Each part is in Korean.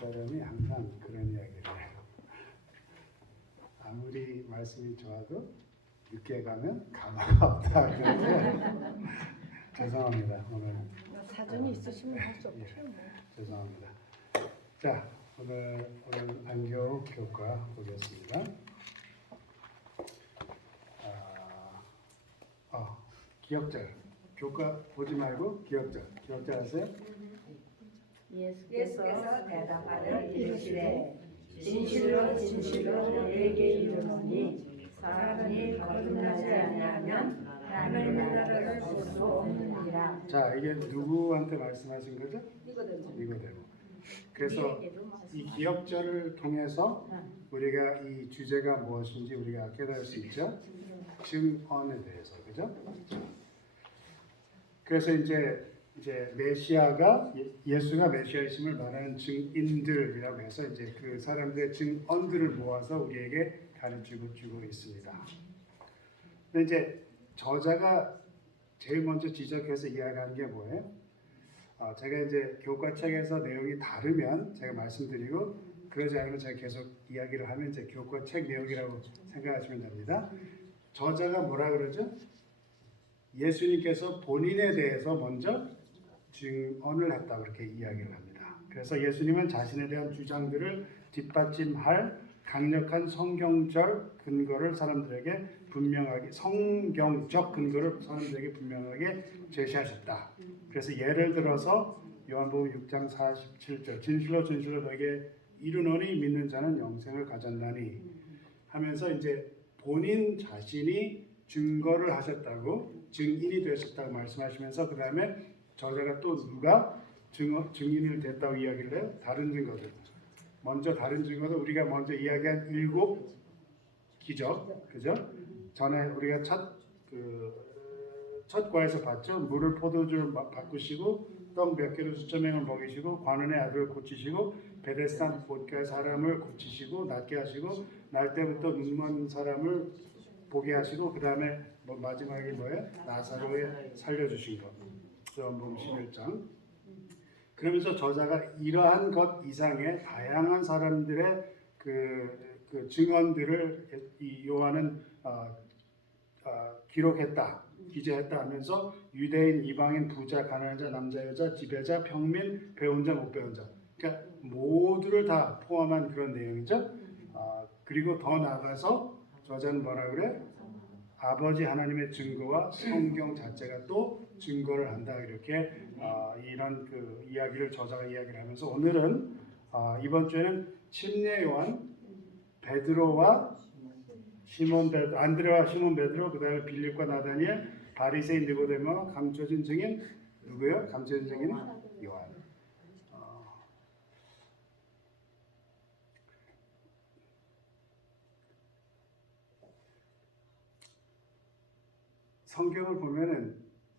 집사람이 항상 그런 이야기를 해요. 아무리 말씀이 좋아도 늦게 가면 가망 없다. 그런데 죄송합니다. 오늘 사정이 있으시면 할 수 없죠. 죄송합니다. 자, 오늘 안교 교과 보겠습니다. 기억절. 교과 보지 말고 기억절. 기억절 하세요? 예수께서 대답하여 이르시되 진실로 진실로 너희에게 이르노니 사람이 거듭나지 아니하면 하나님의 나라를 볼 수 없느니라. 자, 이게 누구한테 말씀하신 거죠? 니고데모. 그래서 이 기억절을 통해서 우리가 이 주제가 무엇인지 우리가 깨달을 수 있죠. 증언에 대해서, 그죠? 그래서 이제 메시아가 예수가 메시아이심을 말하는 증인들이라고 해서 이제 그 사람들의 증언들을 모아서 우리에게 가르치고 주고 있습니다. 근데 이제 저자가 제일 먼저 지적해서 이야기하는 게 뭐예요? 제가 이제 교과책에서 내용이 다르면 제가 말씀드리고 그러지 않으면 제가 계속 이야기를 하면 이제 교과책 내용이라고 생각하시면 됩니다. 저자가 뭐라 그러죠? 예수님께서 본인에 대해서 먼저 증언을 했다고 그렇게 이야기를 합니다. 그래서 예수님은 자신에 대한 주장들을 뒷받침할 강력한 성경적 근거를 사람들에게 분명하게 성경적 근거를 사람들에게 분명하게 제시하셨다. 그래서 예를 들어서 요한복음 6장 47절 진실로 진실로 너에게 이르노니 믿는 자는 영생을 가졌나니 하면서 이제 본인 자신이 증거를 하셨다고 증인이 되셨다고 말씀하시면서 그 다음에 저자가 또 누가 증인을 됐다고 이야기를 해요? 다른 증거들. 먼저 다른 증거도 우리가 먼저 이야기한 7 기적, 그죠? 전에 우리가 첫 과에서 봤죠. 물을 포도주로 바꾸시고 떡 몇 개로 수천 명을 먹이시고 관원의 아들을 고치시고 베데스다 보트가의 사람을 고치시고 낫게 하시고 날 때부터 눈먼 사람을 보게 하시고 그 다음에 마지막에 뭐예요? 나사로에 살려주신 것. 요한복음 11장. 그러면서 저자가 이러한 것 이상의 다양한 사람들의 그 증언들을 이 요한은 기록했다, 기재했다 하면서 유대인, 이방인, 부자, 가난한 자, 남자, 여자, 지배자, 평민, 배운 자, 못 배운 자, 그러니까 모두를 다 포함한 그런 내용이죠. 그리고 더 나아가서 저자는 뭐라 그래? 아버지 하나님의 증거와 성경 자체가 또 증거를 한다 이렇게 이런 그 이야기를 저자가 이야기를 하면서 오늘은 이번 주에는 침례 요한, 베드로와 시몬 베드로, 안드레와 시몬 베드로, 그다음에 빌립과 나다니엘, 바리새인 니고데모와 감춰진 증인 누구요? 감춰진 증인 요한. 성경을 보면은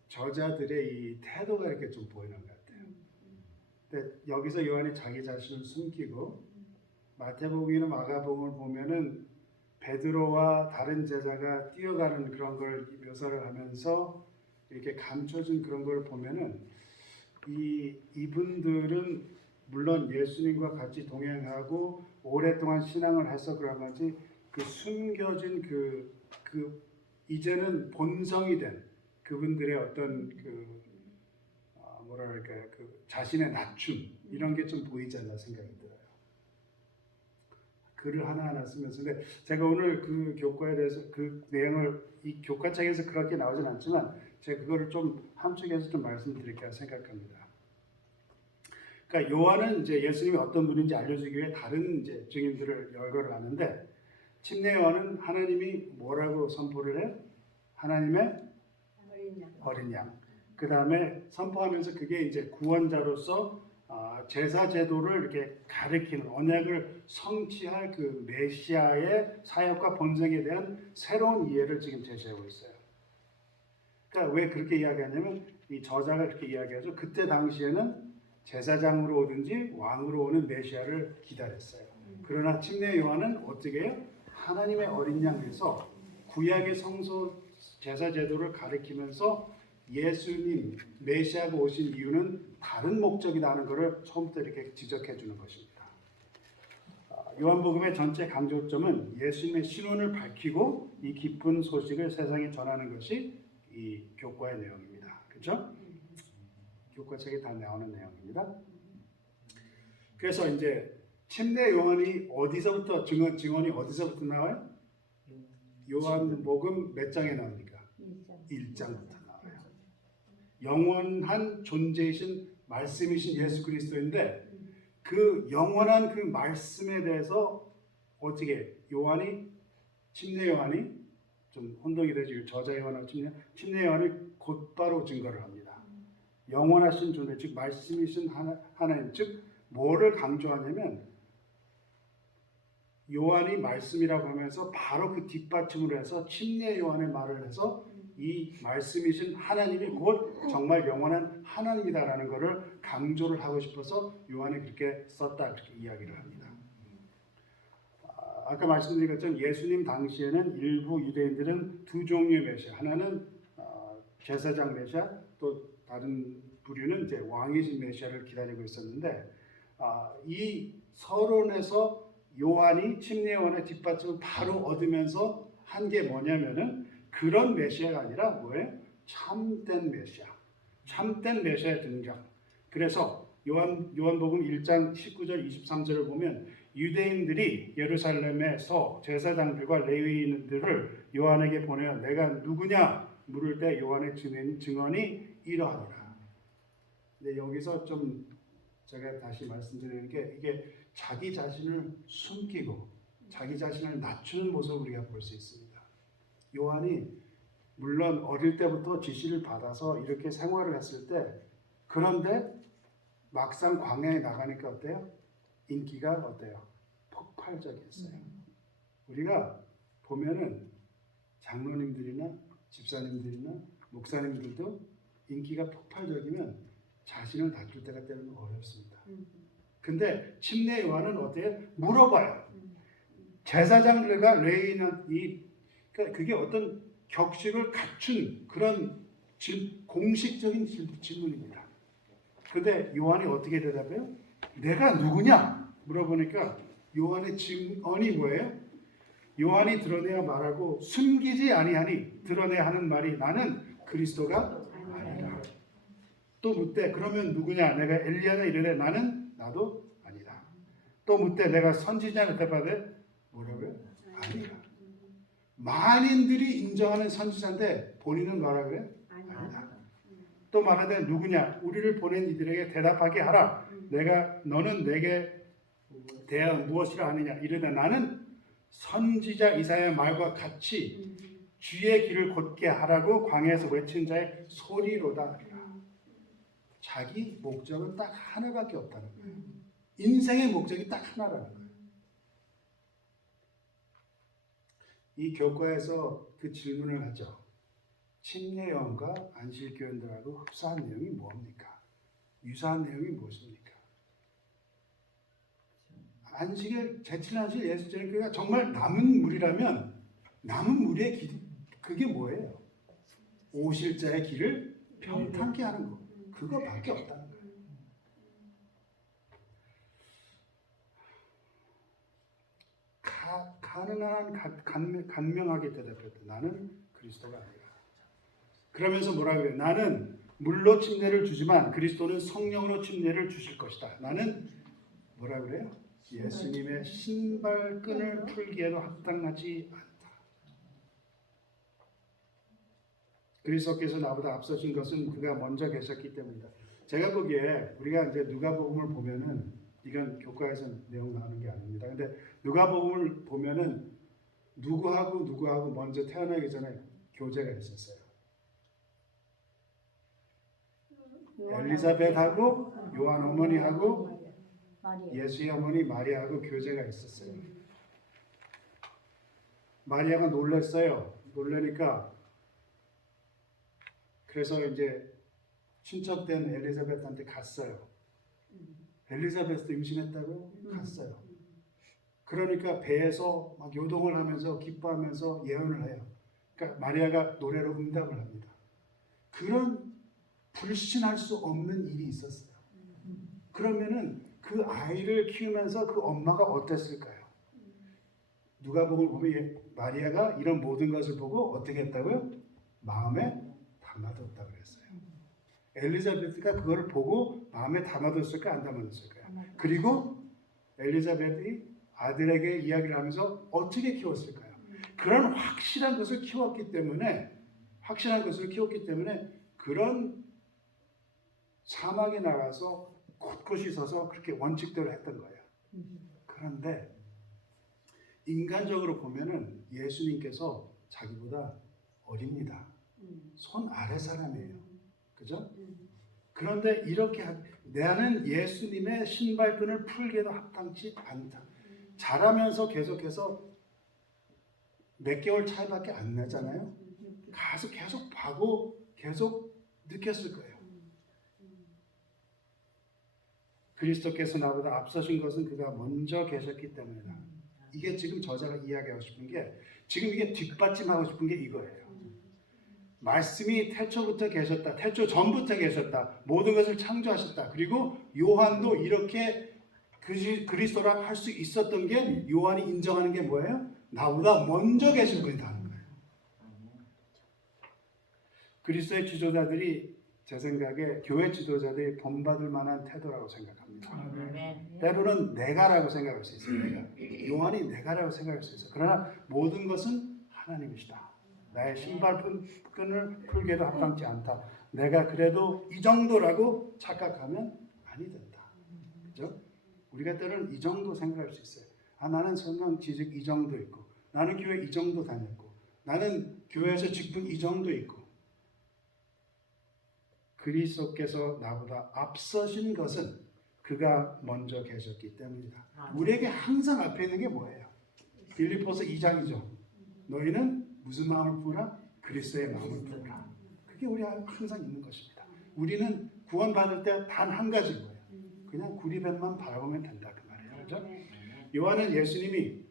저자들의 이 태도가 이렇게 좀 보이는 것 같아요. 근데 여기서 요한이 자기 자신을 숨기고 마태복음이나 마가복음을 보면은 베드로와 다른 제자가 뛰어가는 그런 걸 묘사를 하면서 이렇게 감춰진 그런 걸 보면은 이분들은 물론 예수님과 같이 동행하고 오랫동안 신앙을 해서 그런 건지 그 숨겨진 그 이제는 본성이 된 그분들의 어떤 뭐랄까 그 자신의 낮춤 이런 게 좀 보이지 않나 생각이 들어요. 글을 하나하나 쓰면서 근데 제가 오늘 그 교과에 대해서 그 내용을 이 교과책에서 그렇게 나오진 않지만 제가 그거를 좀 함축해서 좀 말씀드릴까 생각합니다. 그러니까 요한은 이제 예수님이 어떤 분인지 알려주기 위해 다른 이제 증인들을 열거를 하는데 침례 요한은 하나님이 뭐라고 선포를 해요? 하나님의 어린 양. 그 다음에 선포하면서 그게 이제 구원자로서 제사 제도를 이렇게 가리키는 언약을 성취할 그 메시아의 사역과 본성에 대한 새로운 이해를 지금 제시하고 있어요. 그러니까 왜 그렇게 이야기하냐면 이 저자가 그렇게 이야기하죠. 그때 당시에는 제사장으로 오든지 왕으로 오는 메시아를 기다렸어요. 그러나 침례 요한은 어떻게 해요? 하나님의 어린 양에서 구약의 성소 제사 제도를 가리키면서 예수님 메시아가 오신 이유는 다른 목적이라는 것을 처음부터 이렇게 지적해 주는 것입니다. 요한복음의 전체 강조점은 예수님의 신원을 밝히고 이 기쁜 소식을 세상에 전하는 것이 이 교과의 내용입니다. 그렇죠? 교과책에 다 나오는 내용입니다. 그래서 이제 침례 요한이 어디서부터 증언이 어디서부터 나와요? 요한복음 몇 장에 나옵니까? 1장부터 나와요. 영원한 존재이신 말씀이신 예수 그리스도인데 그 영원한 그 말씀에 대해서 어떻게 침례 요한이 좀 혼동이 되죠. 저자 요한하고 침례 요한이 곧바로 증거를 합니다. 영원하신 존재, 즉 말씀이신 하나님, 즉 뭐를 강조하냐면 요한이 말씀이라고 하면서 바로 그 뒷받침으로 해서 침례 요한의 말을 해서 이 말씀이신 하나님이 곧 정말 영원한 하나님이다라는 것을 강조를 하고 싶어서 요한이 그렇게 썼다, 그렇게 이야기를 합니다. 아까 말씀드린 것처럼 예수님 당시에는 일부 유대인들은 두 종류의 메시아, 하나는 제사장 메시아, 또 다른 부류는 이제 왕이신 메시아를 기다리고 있었는데 이 서론에서 요한이 침례 요한의 뒷받침을 바로 얻으면서 한 게 뭐냐면은 그런 메시아가 아니라 뭐예요? 참된 메시아. 참된 메시아의 등장. 그래서 요한복음 1장 19절 23절을 보면 유대인들이 예루살렘에서 제사장들과 레위인들을 요한에게 보내어 내가 누구냐 물을 때 요한의 증언이 이러하니라. 근데 여기서 좀 제가 다시 말씀드리는 게 이게 자기 자신을 숨기고 자기 자신을 낮추는 모습을 우리가 볼 수 있습니다. 요한이 물론 어릴 때부터 지시를 받아서 이렇게 생활을 했을 때 그런데 막상 광야에 나가니까 어때요? 인기가 어때요? 폭발적이었어요. 우리가 보면은 장로님들이나 집사님들이나 목사님들도 인기가 폭발적이면 자신을 낮출 때가 때로는 어렵습니다. 근데 침례 요한은 어때요? 물어봐요. 제사장들과 레위인이 그게 어떤 격식을 갖춘 그런 공식적인 질문입니다. 근데 요한이 어떻게 대답해요? 내가 누구냐? 물어보니까 요한의 증언이 뭐예요? 요한이 드러내야 말하고 숨기지 아니하니 드러내야 하는 말이 나는 그리스도가 아니라. 또 묻되 그러면 누구냐? 내가 엘리야나 이르되 나도 아니다. 또 묻되 내가 선지자냐 대답하되 뭐라고요? 아니다. 만인들이 인정하는 선지자인데 본인은 뭐라 그래? 아니다. 또 말하되 누구냐? 우리를 보낸 이들에게 대답하게 하라. 너는 내게 대하여 무엇이라 하느냐? 이르되 나는 선지자 이사야의 말과 같이 주의 길을 곧게 하라고 광야에서 외친 자의 소리로다. 자기 목적은 딱 하나밖에 없다는 거예요. 인생의 목적이 딱 하나라는 거예요. 이 교과에서 그 질문을 하죠. 침례 요한과 안식교인들하고 흡사한 내용이 뭡니까? 유사한 내용이 무엇입니까? 안식일 제칠 안식 예수님께가 정말 남은 무리라면 남은 무리의 길 그게 뭐예요? 오실 자의 길을 평탄케 하는 거. 그거밖에 없다는 거예요. 가능한 간명하게 대답했다. 나는 그리스도가 아니라. 그러면서 뭐라 그래요? 나는 물로 침례를 주지만 그리스도는 성령으로 침례를 주실 것이다. 나는 뭐라 그래요? 예수님의 신발끈을 풀기에도 합당하지 않다. 그리스도께서 나보다 앞서신 것은 그가 먼저 계셨기 때문이다. 제가 보기에 우리가 이제 누가복음을 보면은 이건 교과에서 내용 나오는 게 아닙니다. 근데 누가복음을 보면은 누구하고 먼저 태어나기 전에 교제가 있었어요. 엘리사벳하고 요한 어머니하고 예수의 어머니 마리아하고 교제가 있었어요. 마리아가 놀랐어요. 놀라니까 그래서 이제 친척된 엘리사벳한테 갔어요. 엘리사벳도 임신했다고 갔어요. 그러니까 배에서 막 요동을 하면서 기뻐하면서 예언을 해요. 그러니까 마리아가 노래로 응답을 합니다. 그런 불신할 수 없는 일이 있었어요. 그러면은 그 아이를 키우면서 그 엄마가 어땠을까요? 누가복음을 보면 마리아가 이런 모든 것을 보고 어떻게 했다고요? 마음에 담아뒀다 그랬어요. 엘리자베스가 그걸 보고 마음에 담아뒀을까 안 담아뒀을까요? 그리고 엘리자베스이 아들에게 이야기를 하면서 어떻게 키웠을까요? 그런 확실한 것을 키웠기 때문에 그런 사막에 나가서 곳곳이 서서 그렇게 원칙대로 했던 거예요. 그런데 인간적으로 보면은 예수님께서 자기보다 어립니다. 손 아래 사람이에요. 그죠? 그런데 이렇게 나는 예수님의 신발끈을 풀기에도 합당치 않다. 자라면서 계속해서 몇 개월 차이밖에 안 나잖아요. 가서 계속 봐고 계속 느꼈을 거예요. 그리스도께서 나보다 앞서신 것은 그가 먼저 계셨기 때문이다. 이게 지금 저자가 이야기하고 싶은 게, 지금 이게 뒷받침하고 싶은 게 이거예요. 말씀이 태초부터 계셨다. 태초 전부터 계셨다. 모든 것을 창조하셨다. 그리고 요한도 이렇게 그리스도라 할 수 있었던 게, 요한이 인정하는 게 뭐예요? 나보다 먼저 계신 분이다 하는 거예요. 그리스도의 지도자들이 제 생각에 교회 지도자들이 본받을 만한 태도라고 생각합니다. 때로는 내가라고 생각할 수 있어요. 내가. 요한이 내가라고 생각할 수 있어요. 그러나 모든 것은 하나님이시다. 나의 신발끈을 풀기에도 합당치 않다. 내가 그래도 이 정도라고 착각하면 아니 된다. 그죠? 우리가 때로는 이 정도 생각할 수 있어요. 나는 성경 지식 이 정도 있고, 나는 교회 이 정도 다녔고, 나는 교회에서 직분 이 정도 있고. 그리스도께서 나보다 앞서신 것은 그가 먼저 계셨기 때문이다. 우리에게 항상 앞에 있는 게 뭐예요? 빌립보서 2장이죠. 너희는 무슨 마음을 품으라? 그리스도의 마음을 품으라. 그게 우리 항상 있는 것입니다. 우리는 구원받을 때 단 한 가지 거예요. 그냥 구리뱀만 바라보면 된다 그 말이에요. 그렇죠? 요한은 예수님이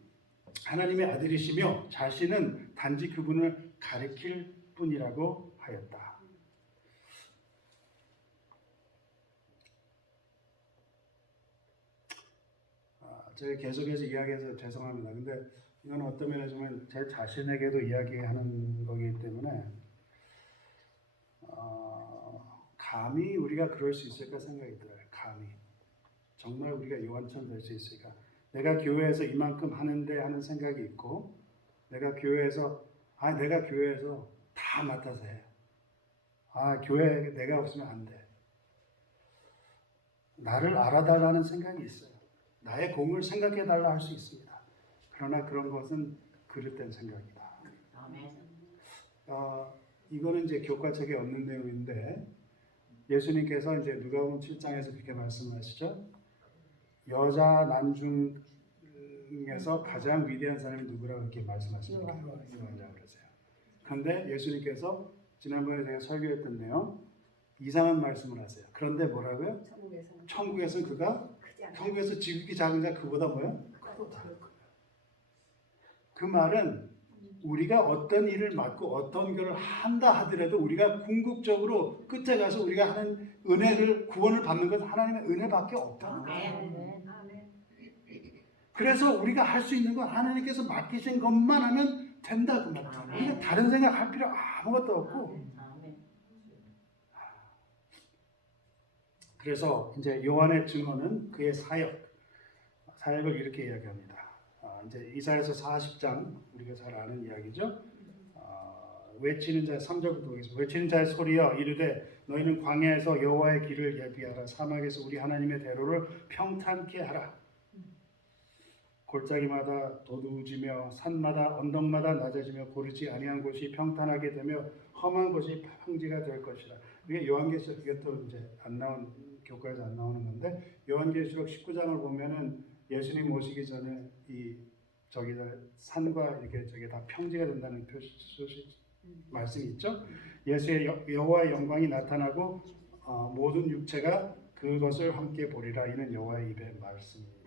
하나님의 아들이시며 자신은 단지 그분을 가리킬 뿐이라고 하였다. 제가 계속해서 이야기해서 죄송합니다. 근데 이건 어떤 면에서 보면 제 자신에게도 이야기하는 거기 때문에 감히 우리가 그럴 수 있을까 생각이 들어요. 감히. 정말 우리가 요한처럼 될 수 있을까? 내가 교회에서 이만큼 하는데 하는 생각이 있고, 내가 교회에서 다 맡아서 해. 교회에 내가 없으면 안 돼. 나를 알아달라는 생각이 있어요. 나의 공을 생각해달라 할 수 있습니다. 그러나 그런 것은 그릇된 생각이다. 이거는 이제 교과책에 없는 내용인데, 예수님께서 이제 누가복음 7장에서 그렇게 말씀하시죠. 여자 난중에서 가장 위대한 사람이 누구라고 이렇게 말씀하십니까? 요한이라고 그러세요. 그런데 예수님께서 지난번에 제가 설교했던 내용 이상한 말씀을 하세요. 그런데 뭐라고요? 천국에서는 그가 천국에서 지극히 작은 자 그보다 뭐요? 그 말은 우리가 어떤 일을 맡고 어떤 것을 한다 하더라도 우리가 궁극적으로 끝에 가서 우리가 하는 은혜를 구원을 받는 것은 하나님의 은혜밖에 없다는 거예요. 그래서 우리가 할 수 있는 건 하나님께서 맡기신 것만 하면 된다 그 말이에요. 우리가 다른 생각할 필요 아무것도 없고. 그래서 이제 요한의 증언은 그의 사역을 이렇게 이야기합니다. 이제 이사야서 40장 우리가 잘 아는 이야기죠. 외치는 자 3절부터 보겠습니다. 외치는 자의 소리여 이르되 너희는 광야에서 여호와의 길을 예비하라. 사막에서 우리 하나님의 대로를 평탄케 하라. 골짜기마다 도두지며 산마다 언덕마다 낮아지며 고르지 아니한 곳이 평탄하게 되며 험한 곳이 평지가 될 것이라. 이게 요한계시록, 이것도 이제 안 나온 교과에서 안 나오는 건데, 요한계시록 19장을 보면은 예수님 오시기 전에 저기 산과 이렇게 다 평지가 된다는 소식 말씀이 있죠. 예수의 여호와의 영광이 나타나고 모든 육체가 그것을 함께 보리라. 이는 여호와의 입의 말씀입니다.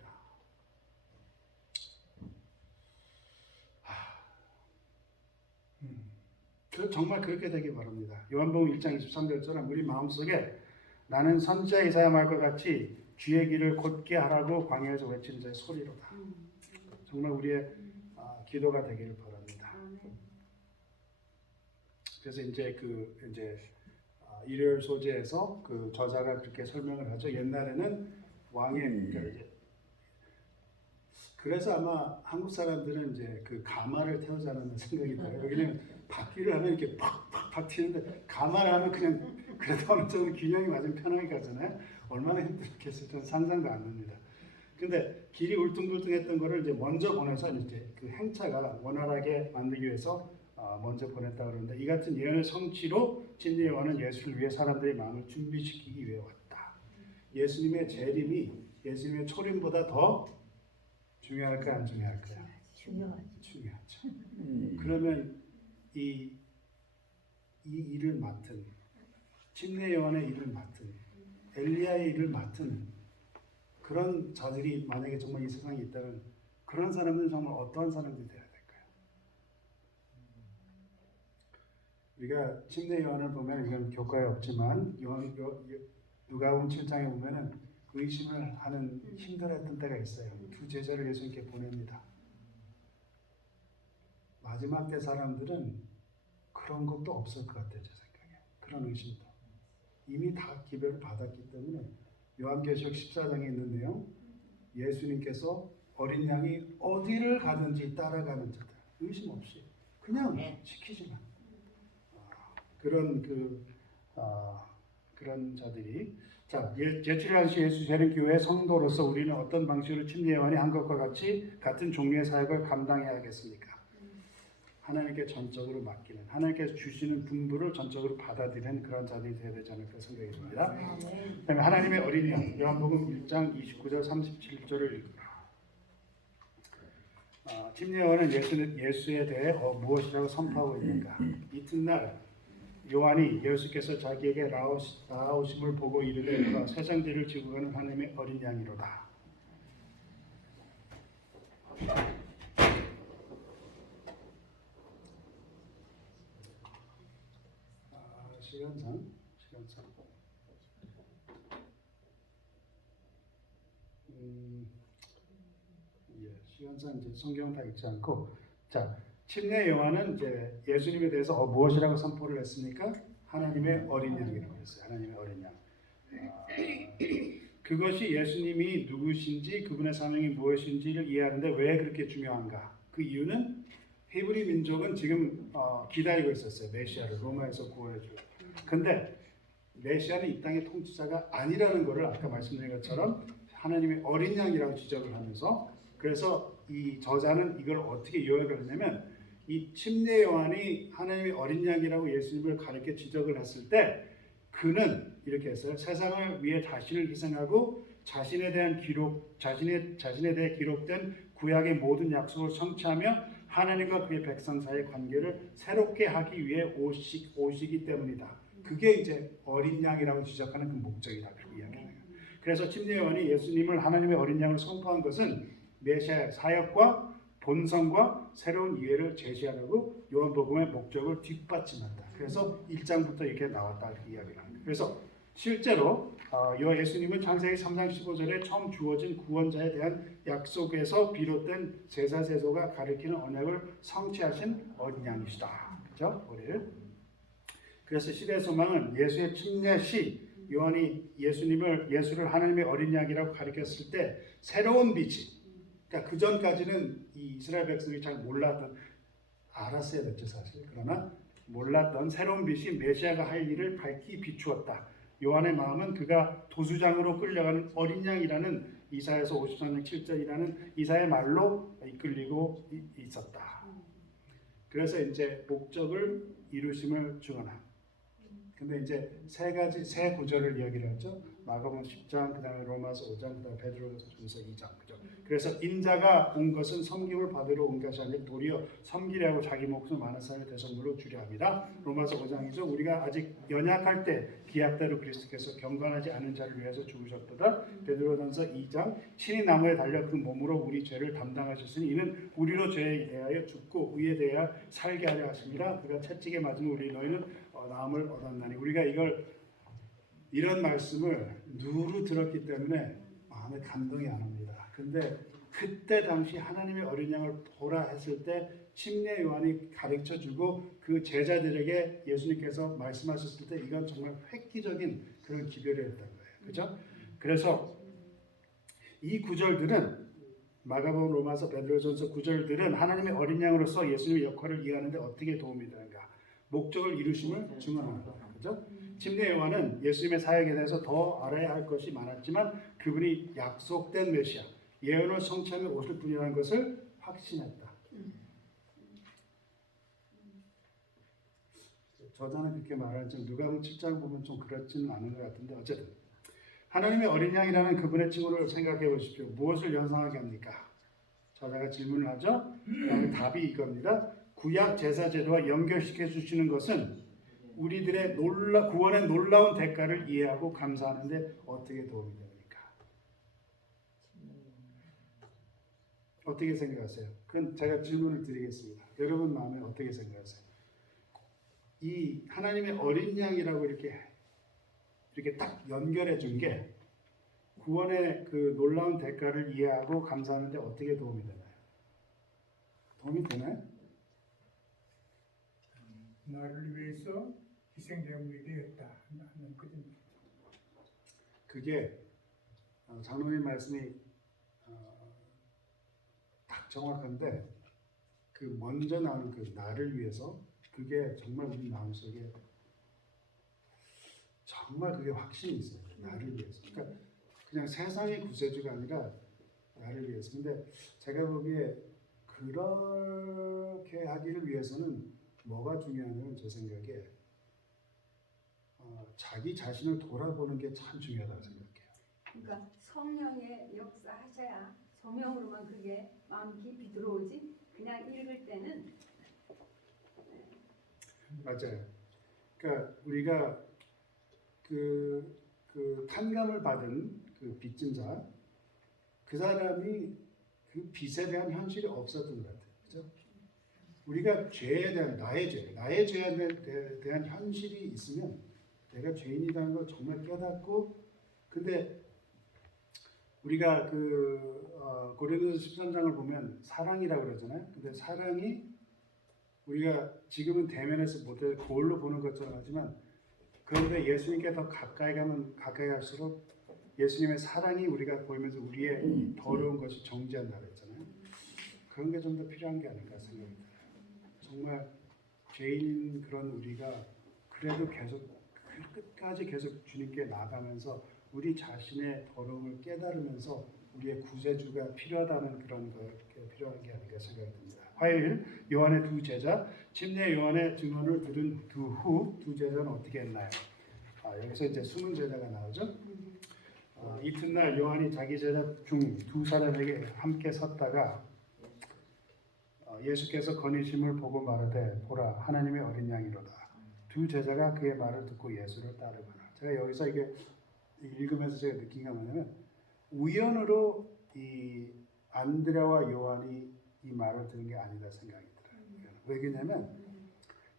정말 그렇게 되길 바랍니다. 요한복음 1장 23절처럼 우리 마음속에 나는 선지자 이사야 말과 같이 주의 길을 곧게 하라고 광야에서 외치는 자의 소리로다. 정말 우리의 기도가 되기를 바랍니다. 그래서 이제 일요일 소재에서 그 저자가 그렇게 설명을 하죠. 옛날에는 왕의 그래서 아마 한국 사람들은 이제 그 가마를 태우자는 생각이 들어요. 여기는 바퀴를 하면 이렇게 팍팍팍 튀는데 가마를 하면 그냥 그래도 어느 정도 균형이 맞으면 편하게 가잖아요. 얼마나 힘들겠어요. 저는 상상도 안 됩니다. 근데 길이 울퉁불퉁했던 거를 이제 먼저 보내서 이제 그 행차가 원활하게 만들기 위해서 먼저 보냈다 그러는데 이 같은 예언의 성취로 진리의 요한은 예수를 위해 사람들의 마음을 준비시키기 위해 왔다. 예수님의 재림이 예수님의 초림보다 더 중요할까요? 안 중요할까요? 중요하죠. 그러면 이 일을 맡은 침례 요한의 일을 맡은 엘리야의 일을 맡은 그런 자들이 만약에 정말 이 세상에 있다면 그런 사람들은 정말 어떠한 사람들이 되어야 될까요? 우리가 침례 요한을 보면 이건 교과에 없지만 누가복음 7장에 보면은 의심을 하는 힘들었던 때가 있어요. 두 제자를 예수님께 보냅니다. 마지막 때 사람들은 그런 것도 없을 것 같아요. 제 생각에. 그런 의심도. 이미 다 기별을 받았기 때문에 요한계시록 14장에 있는 내용 예수님께서 어린 양이 어디를 가든지 따라가는 자들 의심 없이 그냥 지키지만 그런 자들이 제출한 시 예수 재림 교회 성도로서 우리는 어떤 방식으로 침례 요한이 한 것과 같은 종류의 사역을 감당해야 하겠습니까? 하나님께 전적으로 맡기는 하나님께서 주시는 분부를 전적으로 받아들이는 그런 자들이 되어야 되지 않을까 생각이 듭니다. 그다음에 하나님의 어린 양 요한복음 1장 29절 37절을 읽으라. 침례 요한은 예수에 대해 무엇이라고 선포하고 있는가? 이튿날 요한이 예수께서 자기에게 나아오심을 보고 이르되 그가 세상 죄를 지고 가는 하나님의 어린 양이로다. 시간상 시간상 이제 성경 다 읽지 않고 침례 요한은 이제 예수님에 대해서 무엇이라고 선포를 했습니까? 하나님의 어린 양이라고 했어요. 하나님의 어린 양. 그것이 예수님이 누구신지 그분의 사명이 무엇인지를 이해하는데 왜 그렇게 중요한가? 그 이유는 히브리 민족은 지금 기다리고 있었어요. 메시아를 로마에서 구원해줄. 근데 메시아는 이 땅의 통치자가 아니라는 것을 아까 말씀드린 것처럼 하나님의 어린 양이라고 지적을 하면서 그래서 이 저자는 이걸 어떻게 요약을 했냐면 이 침례 요한이 하나님의 어린 양이라고 예수님을 가르쳐 지적을 했을 때 그는 이렇게 했어요. 세상을 위해 자신을 희생하고 자신에 대해 기록된 구약의 모든 약속을 성취하며 하나님과 그의 백성 사이의 관계를 새롭게 하기 위해 오시기 때문이다. 그게 이제 어린 양이라고 지적하는 그 목적이다. 그렇게 이야기해요. 그래서 침례 요한이 예수님을 하나님의 어린 양을 선포한 것은 메시아의 사역과 본성과 새로운 이해를 제시하려고 요한복음의 목적을 뒷받침한다. 그래서 1장부터 이렇게 나왔다 이렇게 이야기를 합니다. 그래서 실제로 예수님은 창세기 3장 15절에 처음 주어진 구원자에 대한 약속에서 비롯된 제사제도가 가리키는 언약을 성취하신 어린 양이시다. 그렇죠? 그래서 시대의 소망은 예수의 침례 시 요한이 예수를 하나님의 어린 양이라고 가리켰을 때 새로운 빛이 그러니까 그 전까지는 이 이스라엘 백성이 잘 몰랐던 알았어야 됐죠 사실. 그러나 몰랐던 새로운 빛이 메시아가 할 일을 밝히 비추었다. 요한의 마음은 그가 도수장으로 끌려가는 어린 양이라는 이사야서 54장 7절이라는 이사야의 말로 이끌리고 있었다. 그래서 이제 목적을 이루심을 증언한. 근데 이제 세 구절을 이야기를 하죠. 마가복음 10장, 그다음에 로마서 5장, 그다음에 베드로전서 2장. 그죠? 그래서 인자가 온 것은 섬김을 받으러 온 것이 아니라 도리어 섬기려 하고 자기 목숨 많은 사람의 대성물로 주려 합니다. 로마서 5장이죠. 우리가 아직 연약할 때 기약대로 그리스도께서 경건하지 않은 자를 위해서 죽으셨도다. 베드로전서 2장 신이 나무에 달려 그 몸으로 우리 죄를 담당하셨으니 이는 우리로 죄에 대하여 죽고 의에 대하여 살게 하려 하십니다. 그가 채찍에 맞은 우리 너희는 나음을 얻었나니 우리가 이런 말씀을 누루 들었기 때문에 마음에 감동이 안 옵니다. 근데 그때 당시 하나님의 어린 양을 보라 했을 때 침례 요한이 가르쳐주고 그 제자들에게 예수님께서 말씀하셨을 때 이건 정말 획기적인 그런 기별이었던 거예요. 그렇죠? 그래서 이 구절들은 마가복음, 로마서, 베드로전서 구절들은 하나님의 어린 양으로서 예수님의 역할을 이해하는데 어떻게 도움이 되는가? 목적을 이루심을 증언하는 거예요. 그렇죠? 침례 요한은 예수님의 사역에 대해서 더 알아야 할 것이 많았지만 그분이 약속된 메시아, 예언을 성취하며 오실 분이라는 것을 확신했다. 저자는 그렇게 말하지만 누가복음 7장 보면 좀 그렇지는 않은 것 같은데 어쨌든 하나님의 어린 양이라는 그분의 칭호를 생각해 보십시오. 무엇을 연상하게 합니까? 저자가 질문을 하죠. 그다음에 답이 이겁니다. 구약 제사 제도와 연결시켜 주시는 것은 우리들의 구원의 놀라운 대가를 이해하고 감사하는데 어떻게 도움이 됩니까? 어떻게 생각하세요? 그건 제가 질문을 드리겠습니다. 여러분 마음에 어떻게 생각하세요? 이 하나님의 어린 양이라고 이렇게 딱 연결해 준 게 구원의 그 놀라운 대가를 이해하고 감사하는데 어떻게 도움이 되나요? 도움이 되나요? 나를 위해서 희생제물이 되었다 하는 그런. 그게 장로님 말씀이 딱 정확한데 그 먼저 나오는 그 나를 위해서 그게 정말 우리 마음속에 정말 그게 확신이 있어요. 나를 위해서. 그러니까 그냥 세상의 구세주가 아니라 나를 위해서. 근데 제가 보기에 그렇게 하기를 위해서는 뭐가 중요하냐면 제 생각에 자기 자신을 돌아보는 게 참 중요하다고 생각해요. 그러니까 성령의 역사하셔야 소명으로만 그게 마음 깊이 들어오지. 그냥 읽을 때는 맞아요. 그러니까 우리가 그 탕감을 받은 그 빚진 자, 그 사람이 그 빚에 대한 현실이 없었던 것 같아요. 그죠? 우리가 죄에 대한 나의 죄에 대한 현실이 있으면 내가 죄인이라는 걸 정말 깨닫고, 근데 우리가 고린도서 13장을 보면 사랑이라고 그러잖아요. 근데 사랑이 우리가 지금은 대면에서 못해 거울로 보는 것처럼 하지만 그런데 예수님께 더 가까이 가면 가까이 갈수록 예수님의 사랑이 우리가 보이면서 우리의 더러운 것이 정지한다고 했잖아요. 그런 게 좀 더 필요한 게 아닐까 생각이 들어요. 정말 죄인인 그런 우리가 그래도 계속 끝까지 계속 주님께 나아가면서 우리 자신의 더러움을 깨달으면서 우리의 구세주가 필요하다는 그런 게 필요한 게 아닐까 생각이 듭니다. 화요일 요한의 두 제자, 침례 요한의 증언을 들은 후 두 제자는 어떻게 했나요? 여기서 이제 숨은 제자가 나오죠. 이튿날 요한이 자기 제자 중 두 사람에게 함께 섰다가 예수께서 거니심을 보고 말하되 보라 하나님의 어린 양이로다. 두 제자가 그의 말을 듣고 예수를 따르거나. 제가 여기서 이게 읽으면서 제가 느낀 게 뭐냐면 우연으로 이 안드레와 요한이 이 말을 들은 게 아니다 생각이 들어요. 왜 그러냐면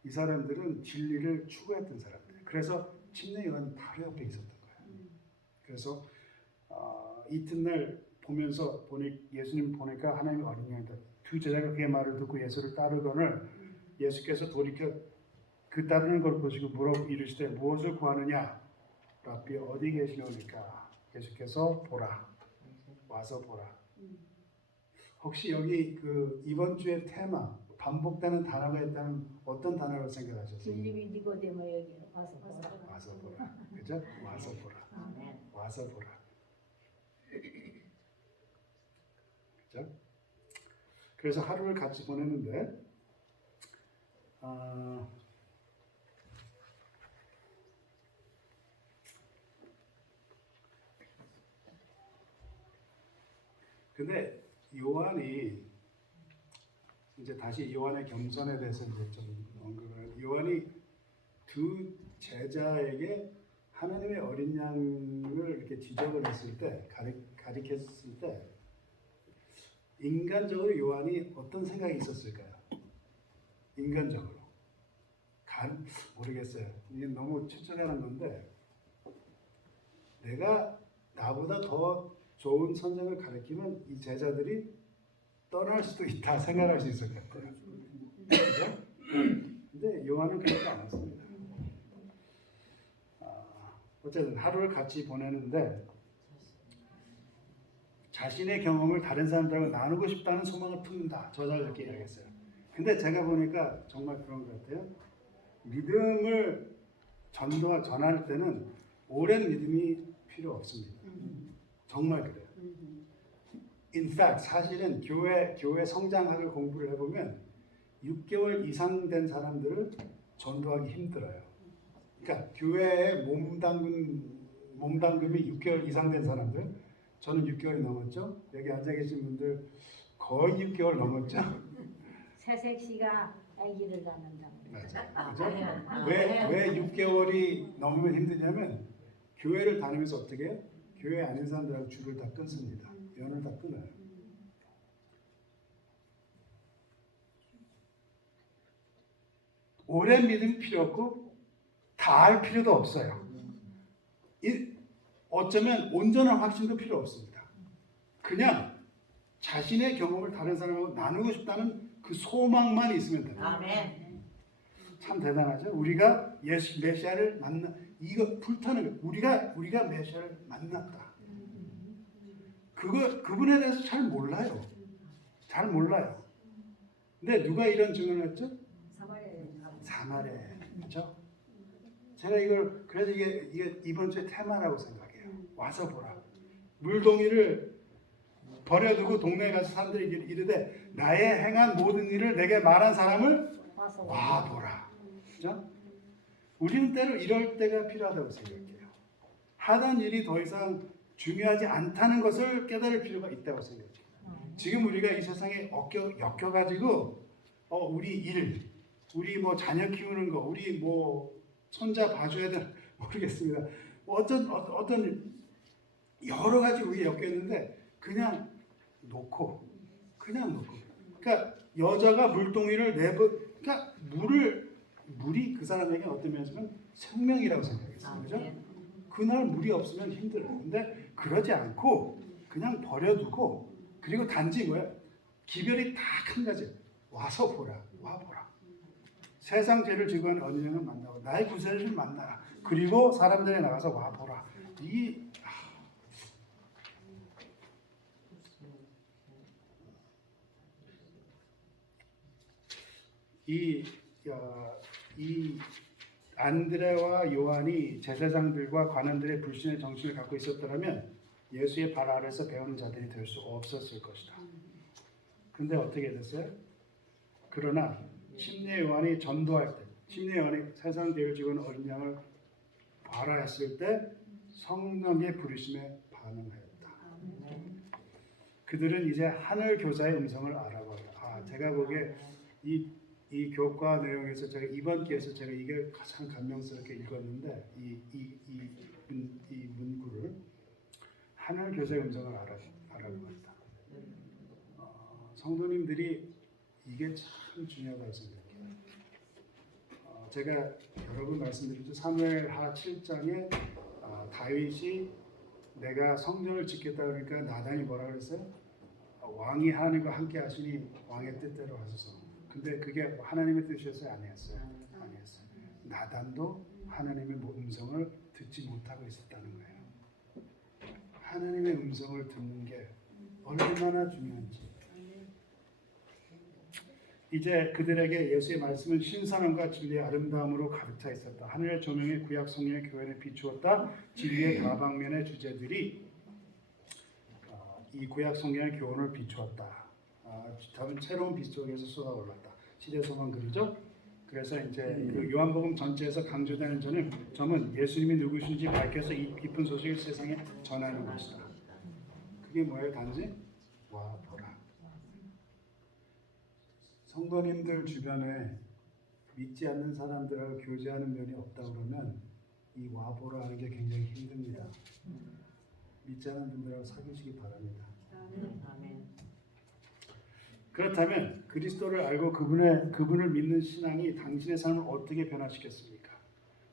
이 사람들은 진리를 추구했던 사람들. 그래서 침례 요한이 바로 옆에 있었던 거예요. 그래서 이튿날 보면서 예수님 보니까 하나님의 어린 양이다. 두 제자가 그의 말을 듣고 예수를 따르거늘 예수께서 돌이켜 그 따르는 걸 보시고 이르시되 무엇을 구하느냐? rabbi 어디 계시노니까? 예수께서 보라. 와서 보라. 혹시 여기 그 이번 주의 테마 반복되는 단어가 있다면 어떤 단어로 생각하셨어요? 진리비 니고데모에게 와서 보라. 와서 보라. 그죠? 와서 보라. 아멘. 와서 보라. 그죠? 그래서 하루를 같이 보냈는데 근데 요한이 이제 다시 요한의 겸손에 대해서 이제 좀 언급을 요한이 두 제자에게 하나님의 어린 양을 이렇게 지적을 했을 때 가리켰을 때 인간적으로 요한이 어떤 생각이 있었을까요? 인간적으로 모르겠어요. 이게 너무 추측하는 건데 내가 나보다 더 좋은 선생을 가르치면 이 제자들이 떠날 수도 있다 생각할 수 있을 것 같아요. 그죠? 근데 요한은 그렇지 않았습니다. 어쨌든 하루를 같이 보내는데 자신의 경험을 다른 사람들하고 나누고 싶다는 소망을 품는다. 저자가 이렇게 이야기했어요. 근데 제가 보니까 정말 그런 것 같아요. 믿음을 전할 때는 오랜 믿음이 필요 없습니다. 정말 그래요. In fact, 사실은 교회 성장학을 공부를 해보면 6개월 이상 된 사람들을 전도하기 힘들어요. 그러니까 교회에 몸담금이 6개월 이상 된 사람들, 저는 6개월이 넘었죠. 여기 앉아 계신 분들 거의 6개월 넘었죠. 새색 씨가 아기를 낳는다고. 그죠? 왜 6개월이 넘으면 힘드냐면 교회를 다니면서 어떻게 해요? 교회 아닌 사람들하고 줄을 다 끊습니다. 연을 다 끊어요. 오랜 믿음이 필요 없고 다 알 필요도 없어요. 어쩌면 온전한 확신도 필요 없습니다. 그냥 자신의 경험을 다른 사람하고 나누고 싶다는 그 소망만 있으면 됩니다. 아멘. 참 대단하죠. 우리가 메시아를 이거 불타는 거. 우리가 메시아를 만났다. 그분에 대해서 잘 몰라요. 잘 몰라요. 근데 누가 이런 증언을 했죠? 사마리아. 그렇죠? 제가 이걸 그래서 이게 이번 주의 테마라고 생각해요. 와서 보라. 물동이를 버려두고 동네에 가서 사람들이 이르되 나의 행한 모든 일을 내게 말한 사람을 와 보라. 그렇죠? 우리는 때로 이럴 때가 필요하다고 생각해요. 하던 일이 더 이상 중요하지 않다는 것을 깨달을 필요가 있다고 생각해요. 지금 우리가 이 세상에 엮여가지고 우리 일, 우리 뭐 자녀 키우는 거, 우리 뭐 손자 봐줘야 되나 모르겠습니다. 어떤 여러 가지 우리 엮였는데 그냥 놓고. 그러니까 여자가 물동이를 그러니까 물이 그 사람에게 어떤 면에서는 생명이라고 생각했어요. 그죠? 그날 물이 없으면 힘들어요. 근데 그러지 않고 그냥 버려두고 그리고 단지 뭐야? 기별이 딱 한 가지. 와서 보라. 와 보라. 세상 죄를 지고 하는 언니를 만나고 나의 구세주를 만나라. 그리고 사람들에 나가서 와 보라. 이 안드레와 요한이 제사장들과 관원들의 불신의 정신을 갖고 있었더라면 예수의 발 아래서 배우는 자들이 될 수 없었을 것이다. 근데 어떻게 됐어요? 그러나 심리의 요한이 전도할 때, 심리의 요한이 세상 죄를 지고 있는 어린 양을 봐라 했을 때 성령의 부르심에 반응하였다. 그들은 이제 하늘 교사의 음성을 알아버렸다. 제가 보기에 이 교과 내용에서 제가 이번 기회에서 제가 이게 가장 감명스럽게 읽었는데 이 문구를 하늘 교사의 음성을 알아버렸다. 성도님들이 이게 참 중요하다고 생각해요. 제가 여러 번 말씀드렸죠. 사무엘하 7장에 다윗이 내가 성전을 짓겠다 그러니까 나단이 뭐라 그랬어요? 왕이 하나님과 함께 하시니 왕의 뜻대로 하소서. 근데 그게 하나님의 뜻이었어요? 아니었어요? 아니었어요. 나단도 하나님의 음성을 듣지 못하고 있었다는 거예요. 하나님의 음성을 듣는 게 얼마나 중요한지. 이제 그들에게 예수의 말씀은 신선함과 진리의 아름다움으로 가득 차 있었다. 하늘의 조명이 구약 성령의 교회에 비추었다. 진리의 다방면의 주제들이 이 구약 성령의 교훈을 비추었다. 다른 새로운 빛 속에서 쏟아올랐다. 시대소망 글이죠. 그래서 이제 그 요한복음 전체에서 강조되는 점은 예수님이 누구신지 밝혀서 이 깊은 소식을 세상에 전하는 것이다. 그게 뭐예요? 단지 와 보라. 성도님들 주변에 믿지 않는 사람들하고 교제하는 면이 없다 그러면 이 와 보라 하는 게 굉장히 힘듭니다. 믿지 않는 분들하고 사귀시기 바랍니다. 아멘. 그렇다면 그리스도를 알고 그분을 믿는 신앙이 당신의 삶을 어떻게 변화시켰습니까?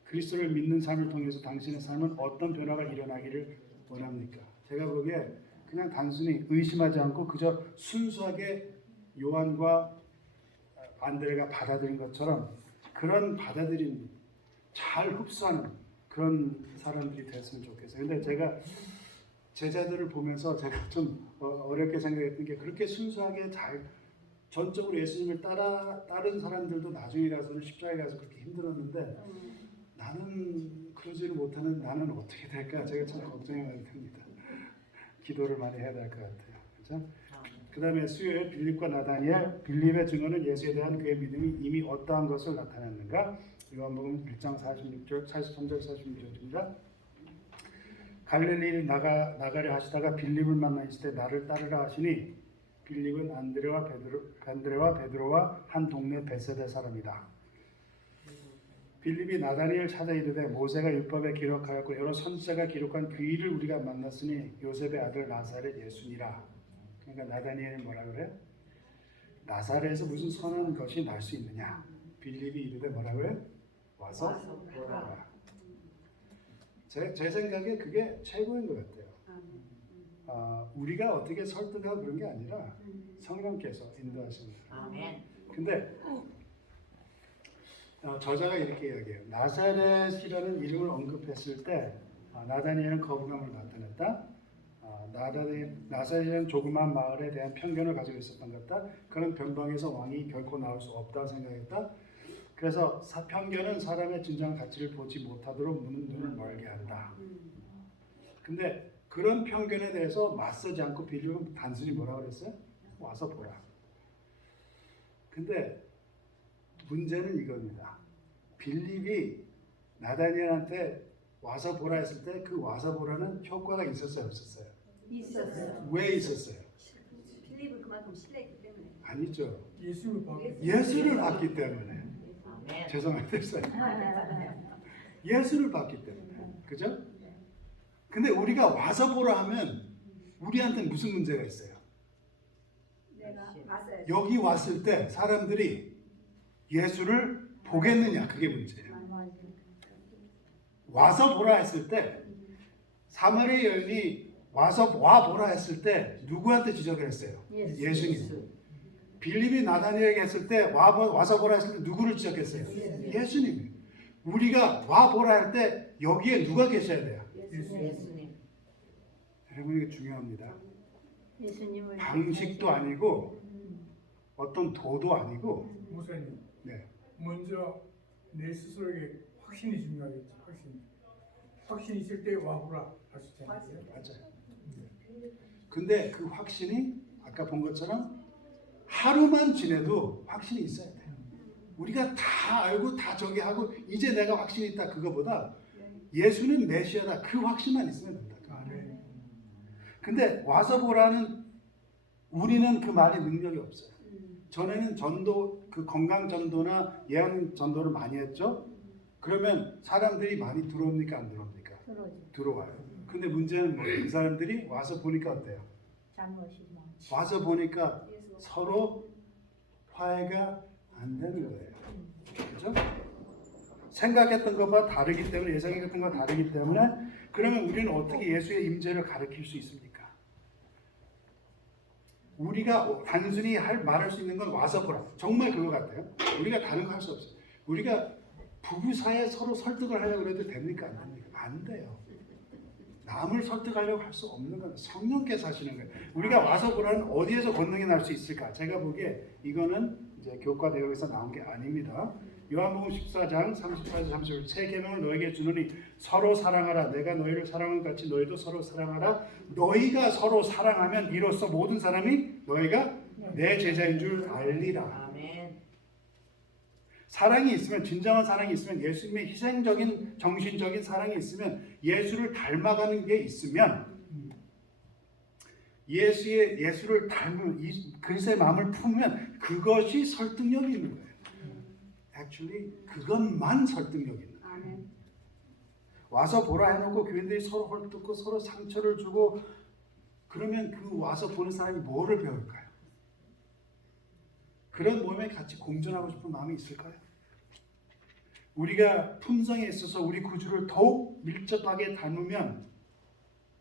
그리스도를 믿는 삶을 통해서 당신의 삶은 어떤 변화가 일어나기를 원합니까? 제가 보기에 그냥 단순히 의심하지 않고 그저 순수하게 요한과 안드레가 받아들인 것처럼 그런 받아들임 잘 흡수하는 그런 사람들이 됐으면 좋겠어요. 근데 제가 제자들을 보면서 제가 좀 어렵게 생각했던 게 그렇게 순수하게 잘 전적으로 예수님을 따른 사람들도 나중에 가서는 십자가에 가서 그렇게 힘들었는데 나는 그러지를 못하는 나는 어떻게 될까 제가 참 걱정이 많이 됩니다. 기도를 많이 해야 될 것 같아요. 그렇죠? 그 다음에 수요일 빌립과 나다니엘 빌립의 증언은 예수에 대한 그의 믿음이 이미 어떠한 것을 나타냈는가? 요한복음 1장 46절, 43절, 46절입니다. 갈릴리를 나가려 하시다가 빌립을 만나 이르시되 나를 따르라 하시니 빌립은 안드레와 베드로와 한 동네 베세다 사람이다. 빌립이 나다니엘 찾아 이르되 모세가 율법에 기록하였고 여러 선지자가 기록한 그 일을 우리가 만났으니 요셉의 아들 나사렛 예수니라. 그러니까 나다니엘이 뭐라 그래요? 나사렛에서 무슨 선한 것이 날 수 있느냐? 빌립이 이르되 뭐라고요? 와서 보라. 제 생각에 그게 최고인 것 같아요. 우리가 어떻게 설득하고 그런 게 아니라 성령께서 인도하십니다. 아멘. 근데 저자가 이렇게 이야기해요. 나사렛이라는 이름을 언급했을 때 나다니엘은 거부감을 나타냈다. 나사렛은 조그만 마을에 대한 편견을 가지고 있었던 것 같다. 그런 변방에서 왕이 결코 나올 수 없다 생각했다. 그래서 편견은 사람의 진정한 가치를 보지 못하도록 눈을 멀게 한다. 근데 그런 편견에 대해서 맞서지 않고 빌립은 단순히 뭐라 그랬어요? 와서 보라. 근데 문제는 이겁니다. 빌립이 나다니엘한테 와서 보라 했을 때 그 와서 보라는 효과가 있었어요, 없었어요? 있었어요. 왜 있었어요? 빌립은 그만큼 신뢰했기 때문에. 아니죠. 예수를 봤기 때문에. 아멘. 죄송합니다. 예수를 봤기 때문에. 그죠? 근데 우리가 와서 보라 하면 우리한테 무슨 문제가 있어요? 내가 봤어요. 여기 왔을 때 사람들이 예수를 보겠느냐 그게 문제예요. 와서 보라 했을 때 사마리아 여인이 와 보라 했을 때 누구한테 지적을 했어요? 예수님. 빌립이 나다니엘에게 했을 때 와서 보라 했을 때 누구를 지적했어요? 예수님. 우리가 와 보라 할 때 여기에 누가 계셔야 돼요? 예수님. 여러분 이게 중요합니다. 예수님을 방식도 아니고 어떤 도도 아니고 목사님, 네. 먼저 내 스스로에게 확신이 중요하겠죠. 확신이 있을 때 와보라 하시잖아요. 맞아요. 근데 그 확신이 아까 본 것처럼 하루만 지내도 확신이 있어야 돼요. 우리가 다 알고 다 저기 하고 이제 내가 확신이 있다 그거보다 예수는 메시아다 그 확신만 있으면 된다. 근데 와서 보라는 우리는 그 말에 능력이 없어요. 전에는 전도 그 건강 전도나 예언 전도를 많이 했죠. 그러면 사람들이 많이 들어옵니까 안 들어옵니까? 들어와요. 근데 문제는 뭐예요? 이 사람들이 와서 보니까 어때요? 잘못이 많지. 와서 보니까 서로 화해가 안 되는 거예요. 그렇죠? 생각했던 것과 다르기 때문에 예상했던 것과 다르기 때문에 그러면 우리는 어떻게 예수의 임재를 가르칠 수 있습니까? 우리가 단순히 말할 수 있는 건 와서 보라. 정말 그거 같아요. 우리가 다른 거 할 수 없어요. 우리가 부부 사이에 서로 설득을 하려고 해도 됩니까? 안 됩니까? 안 돼요. 남을 설득하려고 할 수 없는 건 성령께서 하시는 거예요. 우리가 와서 보라는 어디에서 권능이 날 수 있을까? 제가 보기에 이거는 이제 교과 내용에서 나온 게 아닙니다. 요한복음 14장 34절 35절 새 계명을 너에게 주노니 서로 사랑하라. 내가 너희를 사랑한 것 같이 너희도 서로 사랑하라. 너희가 서로 사랑하면 이로써 모든 사람이 너희가 내 제자인 줄 알리라. 아멘. 사랑이 있으면 진정한 사랑이 있으면 예수님의 희생적인 정신적인 사랑이 있으면 예수를 닮아가는 게 있으면 예수를 닮은 그리스도의 마음을 품으면 그것이 설득력이 있는 거예요. Actually 그것만 설득력이 있는 거예요. 아멘. 와서 보라 해놓고 교인들이 서로 헐뜯고 서로 상처를 주고 그러면 그 와서 보는 사람이 뭐를 배울까요? 그런 몸에 같이 공존하고 싶은 마음이 있을까요? 우리가 품성에 있어서 우리 구주를 더욱 밀접하게 닮으면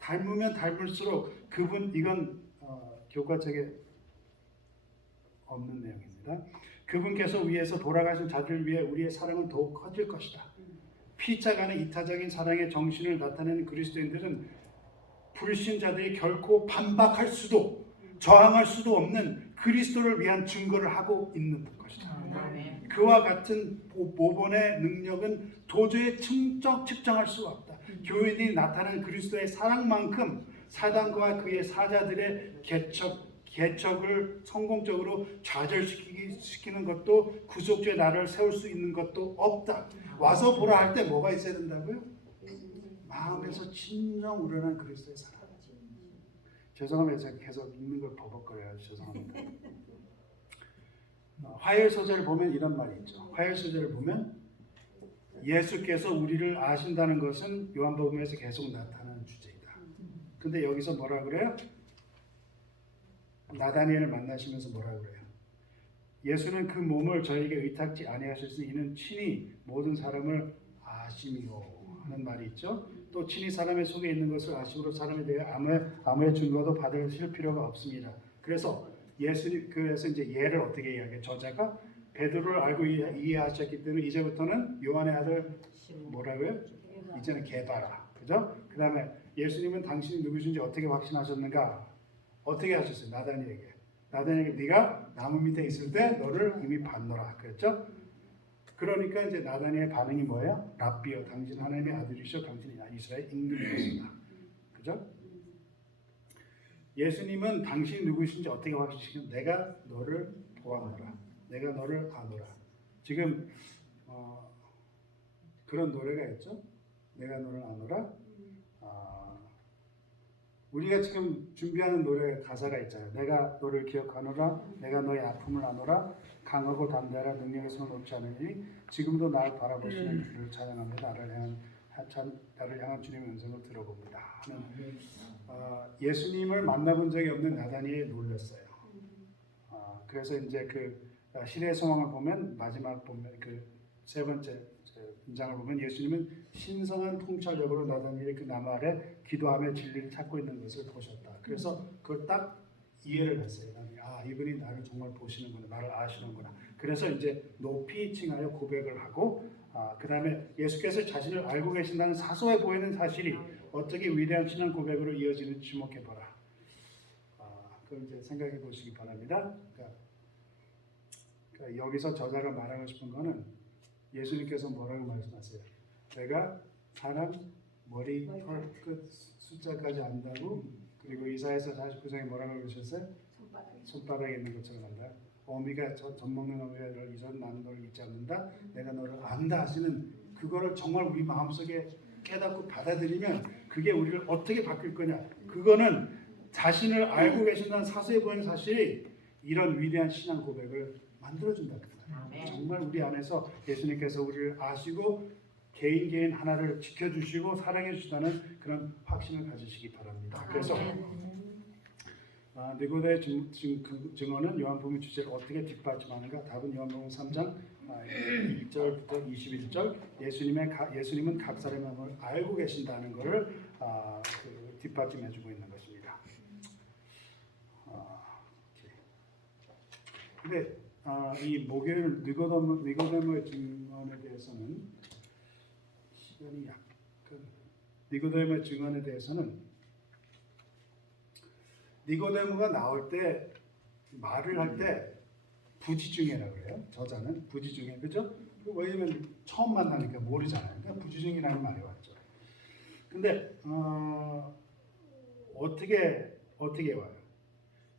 닮으면 닮을수록 그분 이건 교과책에 없는 내용입니다. 그분께서 위에서 돌아가신 자들을 위해 우리의 사랑은 더욱 커질 것이다. 피차가는 이타적인 사랑의 정신을 나타내는 그리스도인들은 불신자들이 결코 반박할 수도 저항할 수도 없는 그리스도를 위한 증거를 하고 있는 것이다. 아멘. 그와 같은 모본의 능력은 도저히 측정할 수 없다. 교인이 나타낸 그리스도의 사랑만큼 사단과 그의 사자들의 개척을 성공적으로 좌절시키는 것도 구속주의 나라를 세울 수 있는 것도 없다. 와서 보라 할 때 뭐가 있어야 된다고요? 마음에서 진정 우러난 그리스도의 사랑. 죄송합니다. 제가 계속 읽는 걸 버벅거려요. 죄송합니다. 화요일 소절을 보면 이런 말이 있죠. 화요일 소절을 보면 예수께서 우리를 아신다는 것은 요한복음에서 계속 나타나는 주제이다. 근데 여기서 뭐라 그래요? 나다니엘을 만나시면서 뭐라 그래요? 예수는 그 몸을 저에게 의탁지 아니하셨으니 이는 친히 모든 사람을 아심이요 하는 말이 있죠. 또 친히 사람의 속에 있는 것을 아심으로 사람에 대해 아무의 증거도 받으실 필요가 없습니다. 그래서 그래서 이제 예를 어떻게 이야기해? 저자가 베드로를 알고 이해하셨기 때문에 이제부터는 요한의 아들 뭐라고요? 이제는 개바라. 그죠? 그 다음에 예수님은 당신이 누구신지 어떻게 확신하셨는가? 어떻게 하셨어요? 나다니엘에게 네가 나무 밑에 있을 때 너를 이미 봤노라. 그랬죠? 그러니까 이제 나다니엘의 반응이 뭐예요? 랍비여, 당신 하나님의 아들이시오, 당신이 이스라엘 임금이었습니다. 그죠? 예수님은 당신이 누구신지 어떻게 확신하시면 내가 너를 보았노라. 내가 너를 아노라. 지금 그런 노래가 있죠. 내가 너를 아노라. 우리가 지금 준비하는 노래 가사가 있잖아요. 내가 너를 기억하노라. 내가 너의 아픔을 아노라. 강하고 담대하라. 능력의 손을 놓지 않으니 지금도 나를 바라보시는 그를 찬양하며 나를 향한 주님의 음성을 들어봅니다. 하는 예수님을 만나본 적이 없는 나다니엘이 놀랐어요. 그래서 이제 그 시대의 소망을 보면 마지막 보면 그 세 번째 문장을 보면 예수님은 신성한 통찰력으로 나다니엘이 그 나무 아래 기도하며 진리를 찾고 있는 것을 보셨다. 그래서 그걸 딱 이해를 했어요. 이분이 나를 정말 보시는구나, 나를 아시는구나. 그래서 이제 높이 칭하여 고백을 하고 그 다음에 예수께서 자신을 알고 계신다는 사소해 보이는 사실이 어떻게 위대한 신앙 고백으로 이어지는지 주목해봐라. 그걸 이제 생각해 보시기 바랍니다. 그러니까 여기서 저자가 말하고 싶은 거는 예수님께서 뭐라고 말씀하세요? 내가 사람 머리, 털, 끝 숫자까지 안다고. 그리고 이사야서 49장에 뭐라고 그러셨어요? 손바닥에 있는 것처럼 안다. 어미가 젖먹는 어미가 너를 잊어도 나는 너를 잊지 않는다. 내가 너를 안다 하시는 그거를 정말 우리 마음속에 깨닫고 받아들이면 그게 우리를 어떻게 바뀔 거냐. 그거는 자신을 알고 계신다는 사소해 보이는 사실이 이런 위대한 신앙 고백을 만들어준다. 정말 우리 안에서 예수님께서 우리를 아시고 개인 하나를 지켜주시고 사랑해 주시다는 그런 확신을 가지시기 바랍니다. 그래서 니고데의 증언은 요한복음 주제를 어떻게 뒷받침하는가? 답은 요한복음 3장 1절부터 21절. 예수님은 각 사람의 마음을 알고 계신다는 것을 뒷받침해주고 있는 것입니다. 근데 이 목요일 니고데모의 증언에 대해서는 시간이 약간 니고데모의 증언에 대해서는 니고데모가 나올 때 말을 할 때 부지중해라고 그래요. 저자는 부지중해, 그죠? 왜냐면 처음 만나니까 모르잖아요. 그러니까 부지중해라는 말이 왔죠. 근데 어떻게 와요?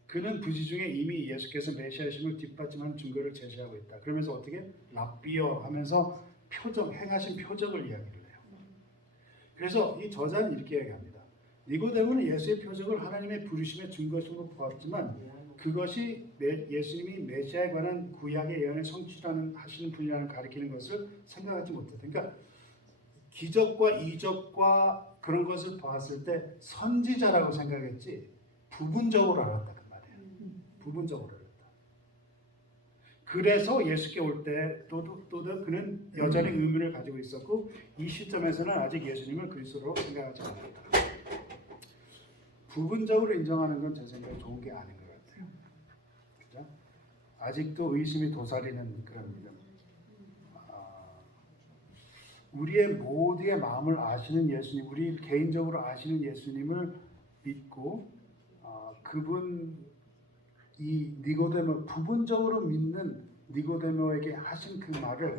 그는 부지중에 이미 예수께서 메시아심을 뒷받침하는 증거를 제시하고 있다. 그러면서 어떻게? 랍비어 하면서 행하신 표적을 이야기를 해요. 그래서 이 저자는 이렇게 얘기합니다. 니고데모는 예수의 표적을 하나님의 부르심의 증거심으로 보았지만 그것이 예수님이 메시아에 관한 구약의 예언의 성취하시는 분이라는 가리키는 것을 생각하지 못했다. 그러니까 기적과 이적과 그런 것을 봤을 때 선지자라고 생각했지 부분적으로 알았다. 부분적으로 했다. 그래서 예수께 올 때 또 그는 여전히 의문을 가지고 있었고 이 시점에서는 아직 예수님을 그리스도로 생각하지 않았다. 부분적으로 인정하는 건 제 생각에 좋은 게 아닌 것 같아요. 그죠? 아직도 의심이 도사리는 그런 믿음. 우리의 모두의 마음을 아시는 예수님, 우리 개인적으로 아시는 예수님을 믿고 그분 이 니고데모 부분적으로 믿는 니고데모에게 하신 그 말을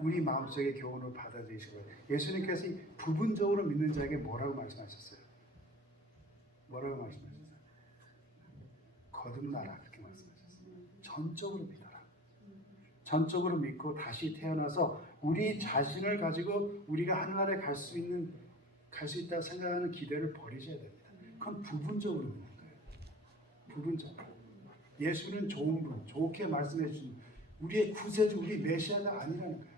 우리 마음속에 교훈을 받아들이시고 예수님께서 이 부분적으로 믿는 자에게 뭐라고 말씀하셨어요? 뭐라고 말씀하셨어요? 거듭나라 그렇게 말씀하셨어요. 전적으로 믿어라. 전적으로 믿고 다시 태어나서 우리 자신을 가지고 우리가 하늘나라에 갈 수 있다고 생각하는 기대를 버리셔야 됩니다. 그건 부분적으로 믿는 거예요. 부분적으로. 예수는 좋은 분, 좋게 말씀해 주신 우리의 구세주, 우리 메시아가 아니라는 거예요.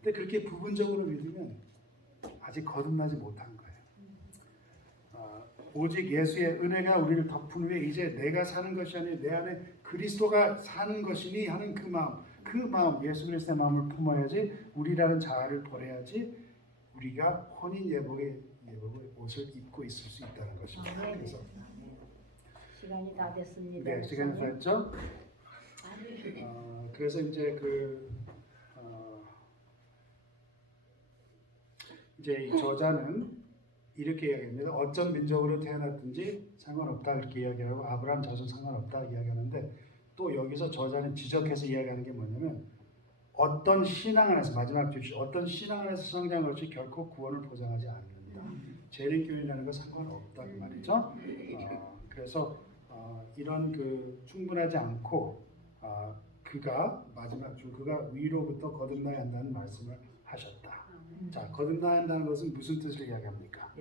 근데 그렇게 부분적으로 믿으면 아직 거듭나지 못한 거예요. 오직 예수의 은혜가 우리를 덮은 후에 이제 내가 사는 것이 아니라 내 안에 그리스도가 사는 것이니 하는 그 마음 예수 그리스도의 마음을 품어야지 우리라는 자아를 버려야지 우리가 혼인 예복의 옷을 입고 있을 수 있다는 것입니다. 그래서 시간이 다 됐습니다. 네, 시간이 다 됐죠? 그래서 이제 이제 이 저자는 이렇게 이야기합니다. 어떤 민족으로 태어났든지 상관없다 이렇게 이야기하고 아브라함 자손 상관없다 이야기하는데 또 여기서 저자는 지적해서 이야기하는 게 뭐냐면 어떤 신앙 안에서 마지막 주시 어떤 신앙 안에서 성장한 것이 결코 구원을 보장하지 않는다. 재림교회라는 거 상관없다 그 말이죠. 그래서 이런 충분하지 않고 그가 마지막 주 그가 위로부터 거듭나야 한다는 말씀을 하셨다. 자, 거듭나야 한다는 것은 무슨 뜻을 이야기합니까?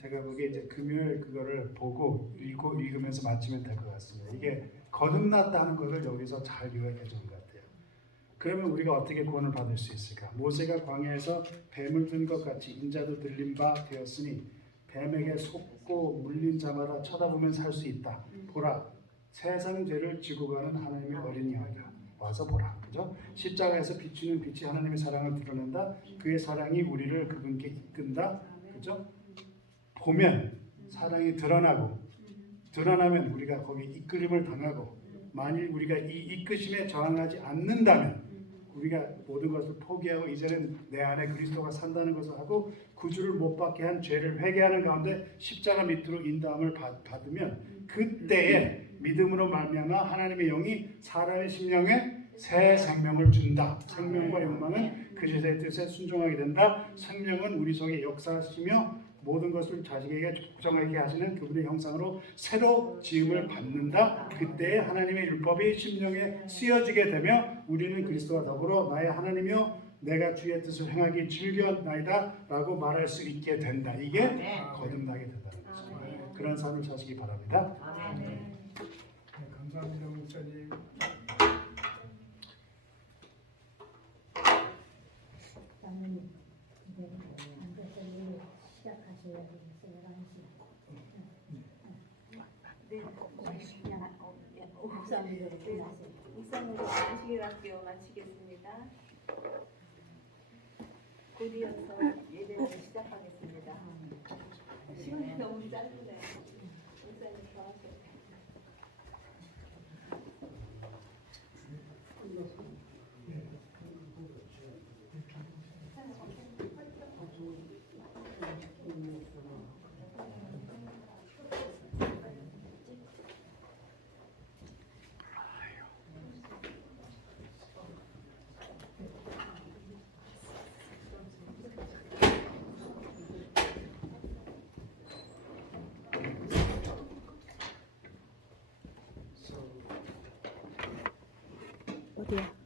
제가 보기에 이제 금요일 그거를 보고 읽으면서 맞추면 될 것 같습니다. 이게 거듭났다는 것을 여기서 잘 요약해 주는 것 같아요. 그러면 우리가 어떻게 구원을 받을 수 있을까? 모세가 광야에서 뱀을 든 것 같이 인자도 들린 바 되었으니 뱀에게 속고 물린 자마다 쳐다보면 살 수 있다. 보라, 세상 죄를 지고 가는 하나님의 어린 양이다. 와서 보라. 그죠? 십자가에서 비추는 빛이 하나님의 사랑을 드러낸다. 그의 사랑이 우리를 그분께 이끈다. 그죠? 보면 사랑이 드러나면 우리가 거기 이끌림을 당하고 만일 우리가 이 이끄심에 저항하지 않는다면 우리가 모든 것을 포기하고 이제는 내 안에 그리스도가 산다는 것을 하고 구주를 못 받게 한 죄를 회개하는 가운데 십자가 밑으로 인도함을 받으면 그때에 믿음으로 말미암아 하나님의 영이 사람의 심령에 새 생명을 준다. 생명과 욕망은 그리스도의 뜻에 순종하게 된다. 생명은 우리 속에 역사하시며 모든 것을 자식에게 적정하게 하시는 그분의 형상으로 새로 지음을 받는다. 그때 하나님의 율법이 심령에 쓰여지게 되며 우리는 그리스도와 더불어 나의 하나님이여 내가 주의 뜻을 행하기 즐겨나이다 라고 말할 수 있게 된다. 이게 거듭나게 된다는 것입니다. 그런 삶을 사시기 바랍니다. 네, 감사합니다, 목사님. 장로님, 이제 안배설을 시작하셔야 되겠어요. 11시. 네, 목사님으로 끝나세요. 목사님으로 안식일학교 마치겠습니다. 곧 이어서 예배를 시작하겠습니다. 시간이 너무 짧네요. 목사님 더 하세요. 어디야?